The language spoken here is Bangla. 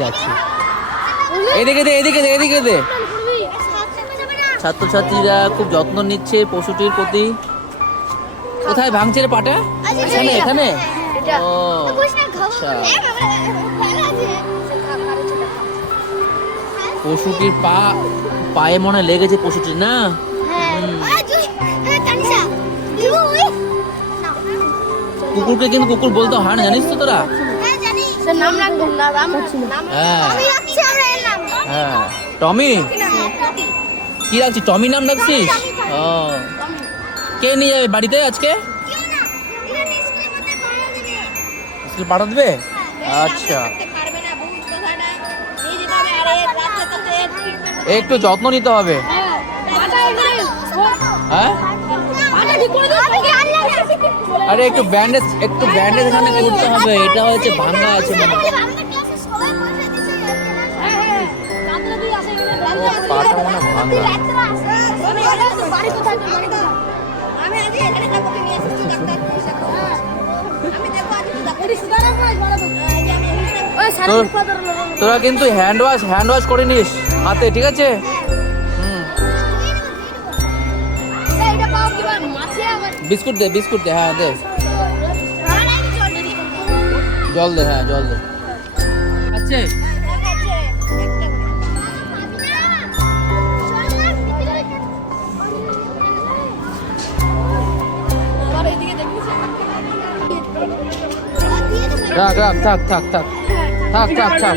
যাচ্ছি। এদিকে দে, এদিকে দে, এদিকে দে। ছাত্রছাত্রীরা খুব যত্ন নিচ্ছে পশুটির প্রতি। কোথায় ভাঙছে রে পাটা? এখানে, এখানে। ও আচ্ছা, পশুটির পায়ে মনে লেগেছে পশুটির, না? কুকুরকে কিন্তু কুকুর বলতে হয় না, জানিস তো তোরা? হ্যাঁ, টমি। কি রাখছিস? টমি নাম রাখছিস? ও, কে নিয়ে যাবে বাড়িতে আজকে? স্কুল পাঠা দেবে? আচ্ছা, একটু যত্ন নিতে হবে। হ্যাঁ, আরে একটু ব্যান্ডেজ এখানে করতে হবে। এটা হচ্ছে ভাঙা আছে মানে। পাটা মানে ভাঙা। তোরা কিন্তু হ্যান্ড ওয়াশ করে নিস হাতে, ঠিক আছে? বিস্কুট দে, হ্যাঁ দে। জল দে, হ্যাঁ জল দে। আচ্ছা, থাক।